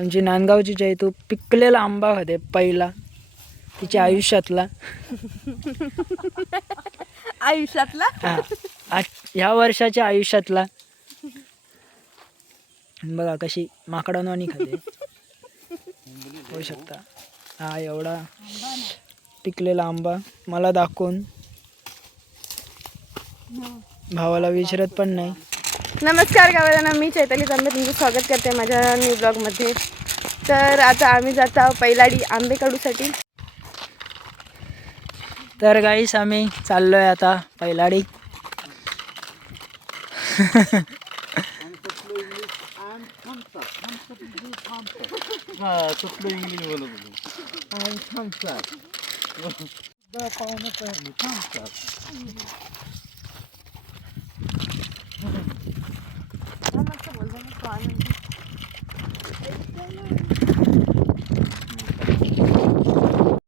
आमची नांदगावची चैतू पिकलेला आंबा खाते पहिला तिच्या आयुष्यातला. ह्या वर्षाच्या आयुष्यातला. बघा कशी माकडांवानी खाते. होऊ शकता हा एवढा पिकलेला आंबा मला दाखवून भावाला विचारत पण नाही. नमस्कार गावाला, मी चैताली तांबे तुमचं स्वागत करते माझ्या न्यू ब्लॉगमध्ये. तर आता आम्ही जात आहोत पैलाडी आंबे काढूसाठी. तर गाईस आम्ही चाललोय आता पैलाडी.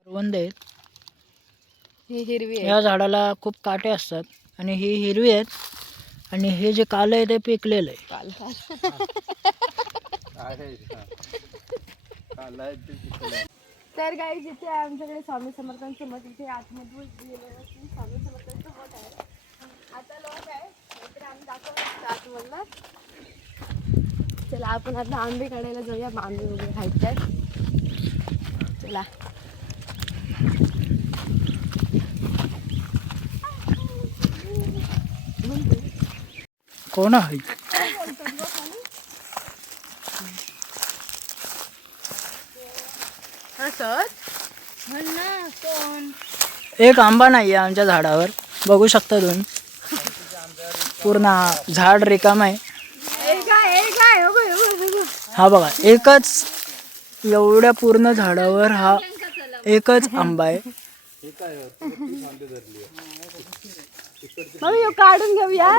करवंदे ही हिरवी आहे. या झाडाला खूप काटे असतात आणि ही हिरवी आहेत आणि हे जे कालं आहे ते पिकलेलं आहे. तर काही जिथे आमच्याकडे स्वामी समर्थांचं मठ, इथे आतमधून गेलेलं स्वामी समर्थांचं मठ आहे. आता लोक आहे नाहीतर आम्ही दाखवतो आतमधला. चला आपण आता आंबे काढायला जाऊया. आंबे वगैरे खायचे. चला कोण आहे? एक आंबा नाही आहे आमच्या झाडावर, बघू शकता तुम्ही. पूर्ण झाड रिकाम आहे. हा बघा एकच एवढ्या पूर्ण झाडावर हा एकच आंबा आहे. काढून घेऊया.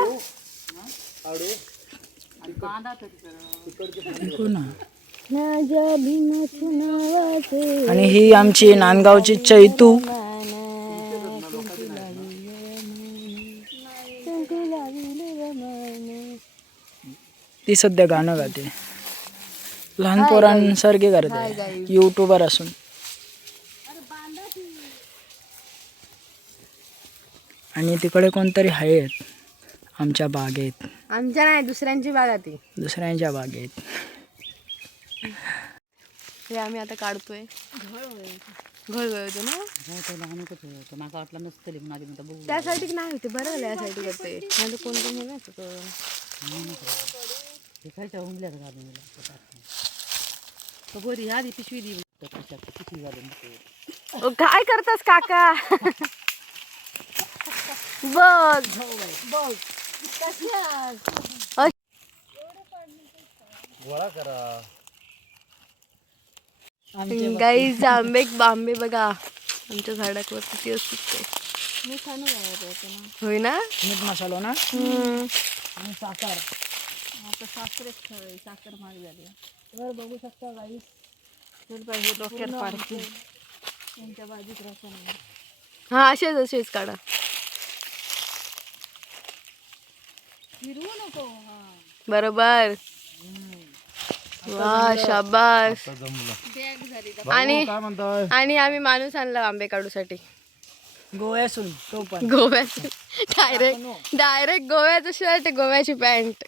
आणि ही आमची नांदगावची चैतू. ती सध्या गाणं गाते, लहान पोरांसारखी करते, युट्यूबर असून. आणि तिकडे कोणतरी आहेत आमच्या बागेत. आमच्या नाही, दुसऱ्यांची बाग आहे ती. दुसऱ्यांच्या बागेत हे आम्ही आता काढतोय. घळ होतो ना, त्यासाठी नाही होते. बरं झालं यासाठी करते. म्हणजे कोणतं नाही काय करतास काका? बघ गाईज आंबे बघा आमच्या झाडावर किती असते. होय ना, मीठ मसाला ना आणि साखर. साखर महाग झाली. तर बघू शकता गाईज, डोक्यात पाडते त्यांच्या बाजूत रसा नाही. हा असेच काढा. बरोबर. वा शाबास. आणि आम्ही माणूस आणला आंबे काढूसाठी गोव्यासून. तो पण गोव्याचं डायरेक्ट गोव्याचं शर्ट, गोव्याची पॅन्ट.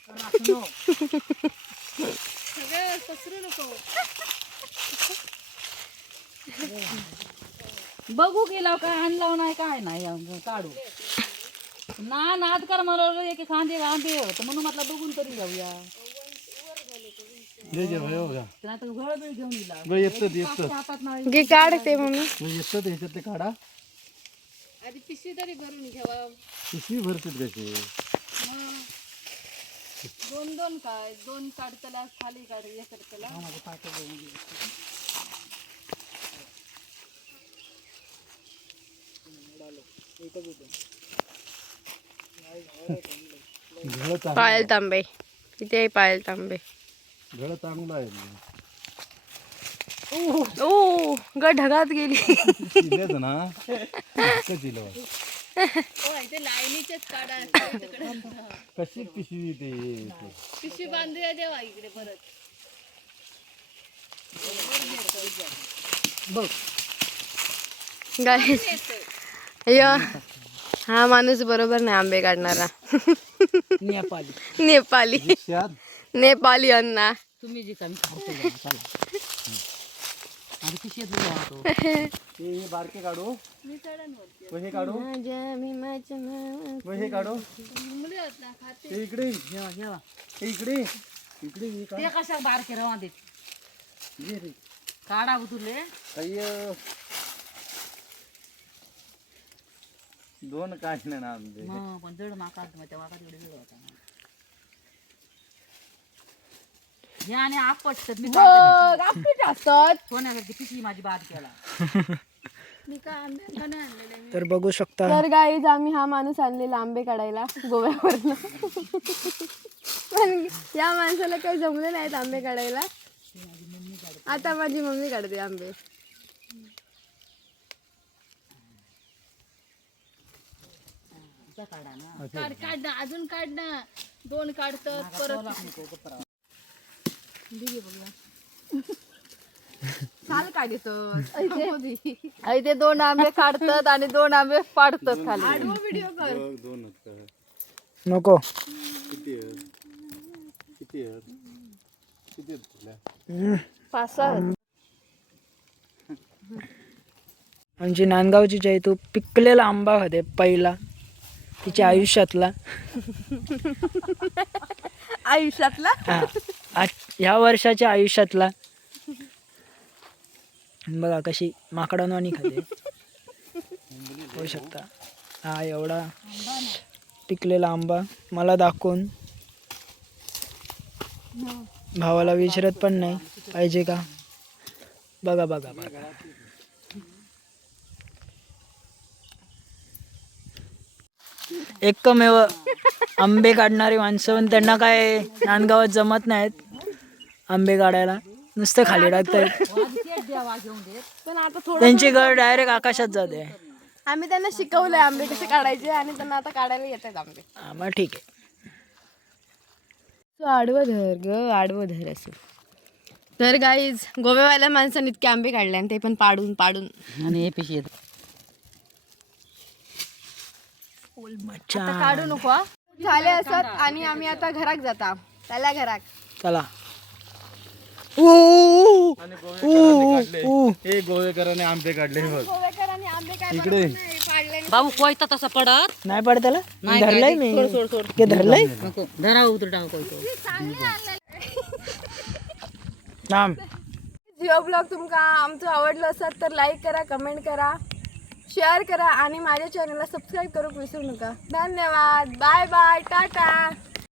बघू गेला काय आणला नाही, काय नाही काढू ना. नाद कर मला एक खांदे आंबे होत म्हणून म्हटलं बघून तरी जाऊया. घे काढते मम्मी. काढा. आधी पिशवी तरी भरून घ्यावा. पिशवी भरते कशी? दोन काय दोन काढताला खाली काढ एक काढताला. पायल तांबे इथे, पायल तांबे घड चांगला आहे. ओ ग ढगात गेली. ना कशी पिशवी ते पिशवी बांधूया देवा इकडे परत. बघ गाईज हा माणूस बरोबर नाही आंबे काढणारा. नेपाली नेपाली नेपाली अण्णा. तुम्ही जी कमी खातो चला आणि ती शेत जातो हे बारके काढू हे काढू हे काढू ते इकडे हे इकडे इकडे हे ते कशा बारके रवा देत ये रे काढा तुले अय्यो दोन काढले ना आंबे मग पण जड माका तेव्हा का तेवढे जड होता हे आणि आपटतात मी असतात. सोन्यासारखी पिशवी माझी बाद केला तर बघू शकता तर गाईज आम्ही हा माणूस आणलेला आंबे काढायला गोव्यावरनं. पण या माणसाला काही जमले नाहीत आंबे काढायला. आता माझी मम्मी काढते आंबे. काढा ना काढ ना अजून काढ ना. दोन काढतात परत चाल काढतो. ते दोन आंबे काढतात आणि दोन आंबे पाडतात खाली. व्हिडिओ कर. नको किती किती किती पाच आमची नांदगावची जयतू पिकलेला आंबा होते पहिला तिच्या आयुष्यातला. आयुष्यातला ह्या वर्षाच्या आयुष्यातला. बघा कशी माकडांवानी खाते होऊ शकता. हा एवढा पिकलेला आंबा मला दाखवून भावाला विचारत पण नाही पाहिजे का. बघा बघा बघा एकमेव आंबे काढणारी माणसं पण त्यांना काय नांदगावात जमत नाहीत आंबे काढायला. नुसते खाली टाकतायत. पण आता थोडं त्यांची घर डायरेक्ट आकाशात जाते. आम्ही त्यांना शिकवलंय आंबे कसे काढायचे आणि त्यांना आता काढायला येतात आंबे. मग ठीक आहे. तू आडवं धर ग आडवं धर असं. तर गाईज गोव्यावाल्या माणसाने इतके आंबे काढले आणि ते पण पाडून पाडून. आणि हे पिशवी आता काढू नको हा. झाले असत आणि आम्ही आता घरात जाता. त्याला घरात चला. हे गोवेकरांनी आंबे काढले बघ गोवेकरांनी आंबे काय इकडे बाबू कोयता तसा पडत नाही पड त्याला नाही धरलंय काय, मी सोड, सोड. ते धरलंय नको धरा उतर टाक कोयतो नाम. जिओ ब्लॉग तुमका आमचं आवडलं असत तर लाईक करा, कमेंट करा, शेअर करा आणि माझ्या चॅनलला सबस्क्राईब करूक विसरू नका. धन्यवाद. Bye bye. टाटा.